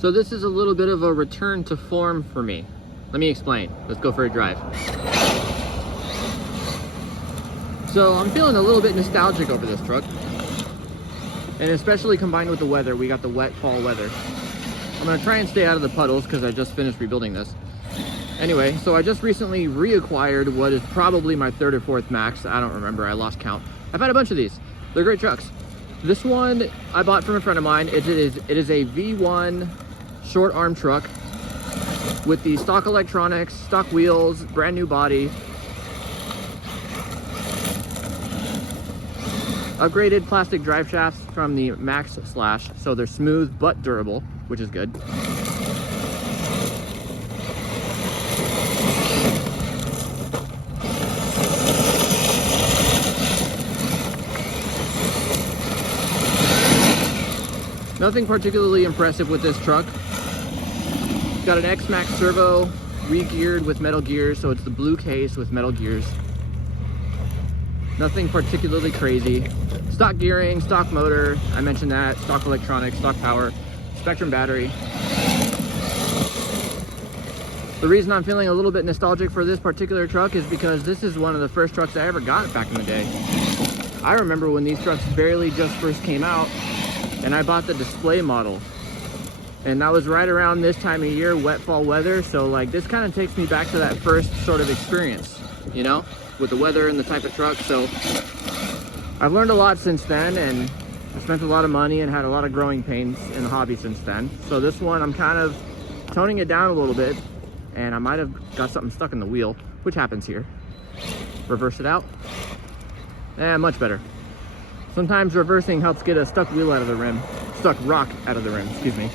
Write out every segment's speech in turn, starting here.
So this is a little bit of a return to form for me. Let me explain. Let's go for a drive. So I'm feeling a little bit nostalgic over this truck. And especially combined with the weather, we got the wet fall weather. I'm gonna try and stay out of the puddles because I just finished rebuilding this. Anyway, so I just recently reacquired what is probably my third or fourth Maxx. I don't remember, I lost count. I've had a bunch of these. They're great trucks. This one I bought from a friend of mine. It is a V1 short arm truck with the stock electronics, stock wheels, brand new body. Upgraded plastic drive shafts from the Maxx Slash, so they're smooth but durable, which is good. Nothing particularly impressive with this truck. It's got an X-Max servo, re-geared with metal gears, so it's the blue case with metal gears. Nothing particularly crazy. Stock gearing, stock motor, I mentioned that, stock electronics, stock power, Spectrum battery. The reason I'm feeling a little bit nostalgic for this particular truck is because this is one of the first trucks I ever got back in the day. I remember when these trucks barely just first came out, and I bought the display model. And that was right around this time of year, wet fall weather, so like this kind of takes me back to that first sort of experience, you know, with the weather and the type of truck. So I've learned a lot since then, and I spent a lot of money and had a lot of growing pains in the hobby since then. So this one, I'm kind of toning it down a little bit, and I might have got something stuck in the wheel, which happens here. Reverse it out. Much better. Sometimes reversing helps get a stuck wheel out of the rim. Stuck rock out of the rim, excuse me.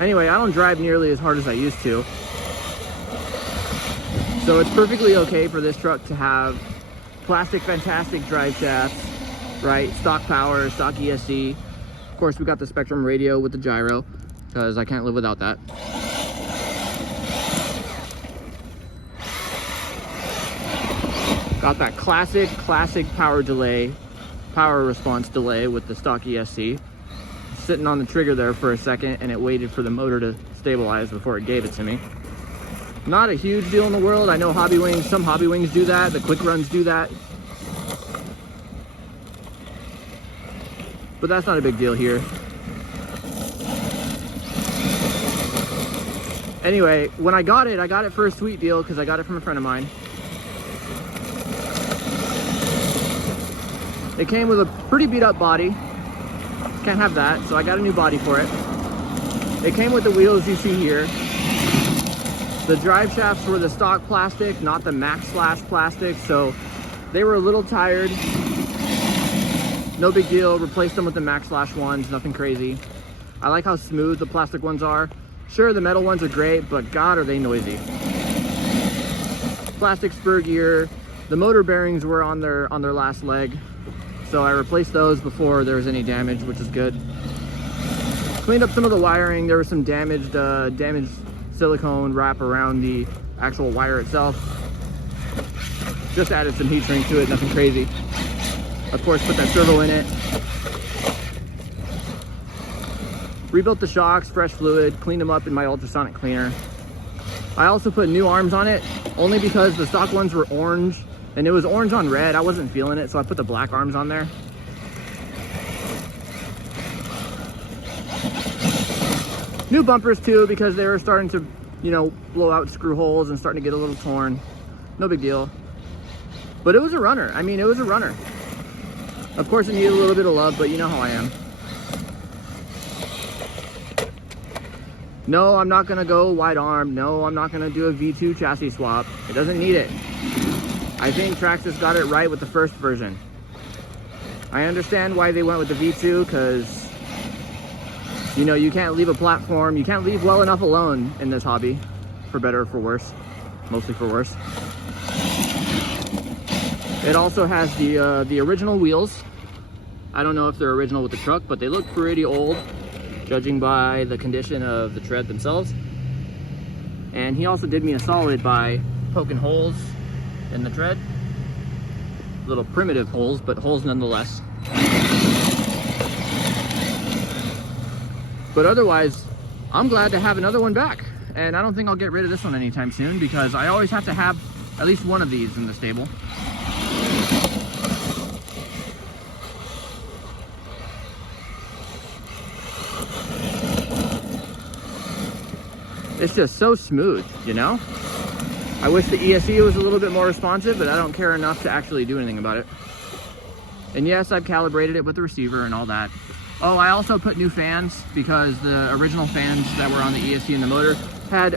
Anyway, I don't drive nearly as hard as I used to. So it's perfectly okay for this truck to have plastic fantastic drive shafts, right? Stock power, stock ESC. Of course, we got the Spectrum radio with the gyro, because I can't live without that. Got that classic power response delay with the stock ESC. Sitting on the trigger there for a second, and it waited for the motor to stabilize before it gave it to me. Not a huge deal in the world. I know some hobby wings do that, the quick runs do that. But that's not a big deal here. Anyway, when I got it for a sweet deal because I got it from a friend of mine. It came with a pretty beat up body. Can't have that, so I got a new body for it. It came with the wheels you see here. The drive shafts were the stock plastic, not the Maxx Slash plastic, so they were a little tired. No big deal, replaced them with the Maxx Slash ones, nothing crazy. I like how smooth the plastic ones are. Sure, the metal ones are great, but God, are they noisy. Plastic spur gear. The motor bearings were on their last leg, so I replaced those before there was any damage, which is good. Cleaned up some of the wiring. There was some damaged silicone wrap around the actual wire itself. Just added some heat shrink to it, nothing crazy. Of course, put that servo in it. Rebuilt the shocks, fresh fluid, cleaned them up in my ultrasonic cleaner. I also put new arms on it, only because the stock ones were orange, and it was orange on red. I wasn't feeling it, so I put the black arms on there. New bumpers too, because they were starting to, you know, blow out screw holes and starting to get a little torn. No big deal. But it was a runner. I mean, it was a runner. Of course, it needed a little bit of love, but you know how I am. No, I'm not gonna go wide arm. No, I'm not gonna do a V2 chassis swap. It doesn't need it. I think Traxxas got it right with the first version. I understand why they went with the V2, because, you know, you can't leave a platform, you can't leave well enough alone in this hobby, for better or for worse, mostly for worse. It also has the original wheels. I don't know if they're original with the truck, but they look pretty old, judging by the condition of the tread themselves. And he also did me a solid by poking holes in the tread. Little primitive holes, but holes nonetheless. But otherwise, I'm glad to have another one back. And I don't think I'll get rid of this one anytime soon because I always have to have at least one of these in the stable. It's just so smooth, you know? I wish the ESC was a little bit more responsive, but I don't care enough to actually do anything about it. And yes, I've calibrated it with the receiver and all that. Oh, I also put new fans because the original fans that were on the ESC and the motor had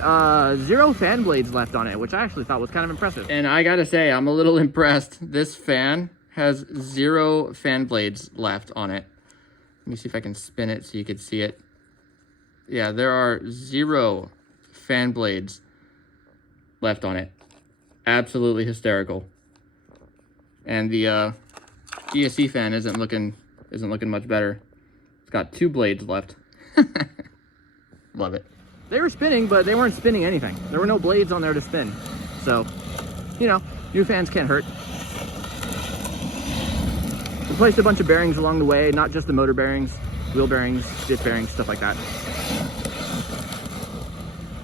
0 fan blades left on it, which I actually thought was kind of impressive. And I gotta say, I'm a little impressed. This fan has 0 fan blades left on it. Let me see if I can spin it so you can see it. Yeah, there are 0 fan blades left on it. Absolutely hysterical. And the ESC fan isn't looking much better. It's got 2 blades left. Love it. They were spinning, but they weren't spinning anything. There were no blades on there to spin. So, you know, new fans can't hurt. Replaced a bunch of bearings along the way, not just the motor bearings, wheel bearings, disc bearings, stuff like that.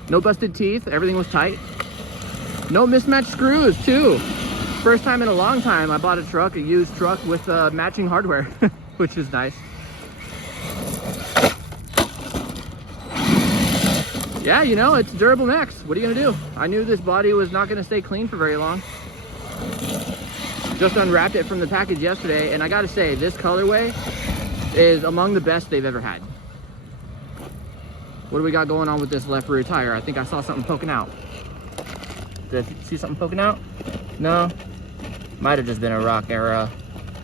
No busted teeth, everything was tight. No mismatched screws, too. First time in a long time I bought a used truck with matching hardware, which is nice. Yeah, you know, it's durable necks. What are you gonna do? I knew this body was not gonna stay clean for very long. Just unwrapped it from the package yesterday, and I gotta say, this colorway is among the best they've ever had. What do we got going on with this left rear tire? I think I saw something poking out. Did you see something poking out? No? Might have just been a rock or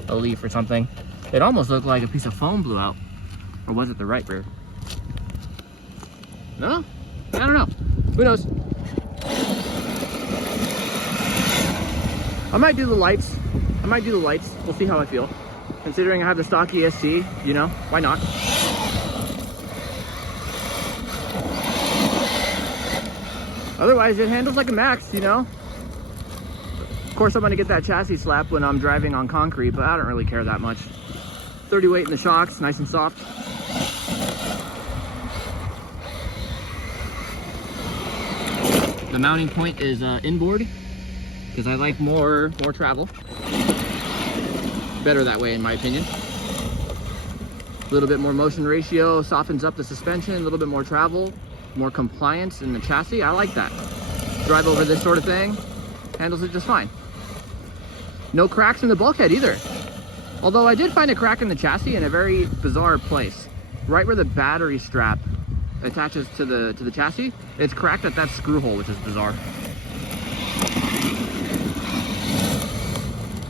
a leaf or something. It almost looked like a piece of foam blew out. Or was it the right rear? No? I don't know. Who knows? I might do the lights. We'll see how I feel. Considering I have the stock ESC, you know, why not? Otherwise, it handles like a Maxx, you know? Of course, I'm gonna get that chassis slap when I'm driving on concrete, but I don't really care that much. 30 weight in the shocks, nice and soft. The mounting point is inboard because I like more travel. Better that way, in my opinion. A little bit more motion ratio softens up the suspension, a little bit more travel, more compliance in the chassis. I like that. Drive over this sort of thing, handles it just fine. No cracks in the bulkhead either. Although I did find a crack in the chassis in a very bizarre place. Right where the battery strap attaches to the chassis, it's cracked at that screw hole, which is bizarre.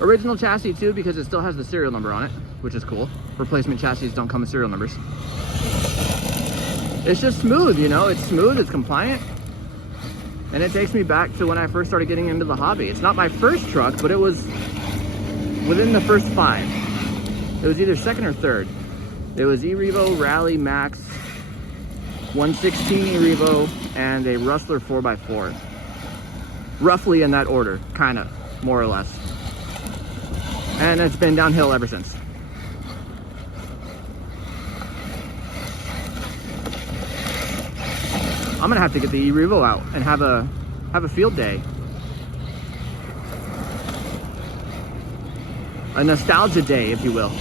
Original chassis too, because it still has the serial number on it, which is cool. Replacement chassis don't come with serial numbers. It's just smooth, you know, it's smooth, it's compliant. And it takes me back to when I first started getting into the hobby. It's not my first truck, but it was within the first 5. It was either second or third. It was E-Revo, Rally, Max, 116 E-Revo, and a Rustler 4x4. Roughly in that order, kind of, more or less. And it's been downhill ever since. I'm gonna have to get the E-Revo out and have a field day. A nostalgia day, if you will.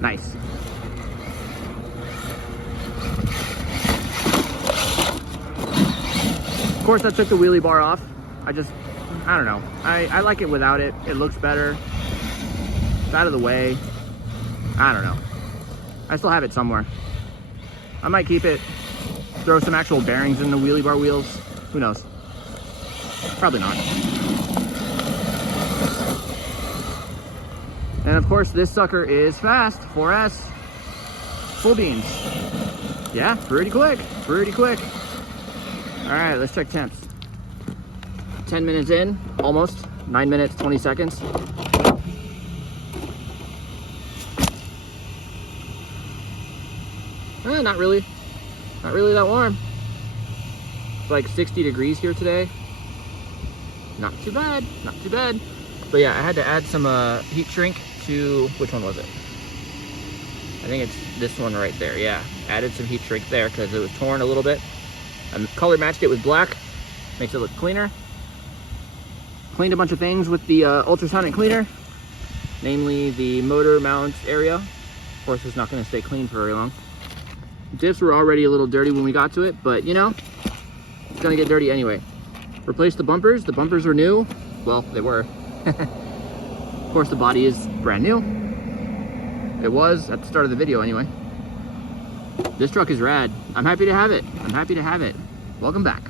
Nice. Of course, I took the wheelie bar off. I don't know. I like it without it. It looks better. It's out of the way. I don't know. I still have it somewhere. I might keep it, throw some actual bearings in the wheelie bar wheels. Who knows? Probably not. And of course, this sucker is fast. 4S. Full beans. Yeah, pretty quick. Pretty quick. All right, let's check temps. 10 minutes in, almost. 9 minutes, 20 seconds. Not really. Not really that warm. It's like 60 degrees here today. Not too bad, not too bad. But yeah, I had to add some heat shrink to, which one was it? think it's this one right there. Yeah, added some heat shrink there because it was torn a little bit. I color matched it with black, makes it look cleaner. Cleaned a bunch of things with the ultrasonic cleaner, namely the motor mount area. Of course, it's not going to stay clean for very long. The diffs were already a little dirty when we got to it, but you know, it's going to get dirty anyway. Replaced the bumpers. The bumpers were new. Well, they were. Of course, the body is brand new. It was at the start of the video anyway. This truck is rad. I'm happy to have it. I'm happy to have it. Welcome back.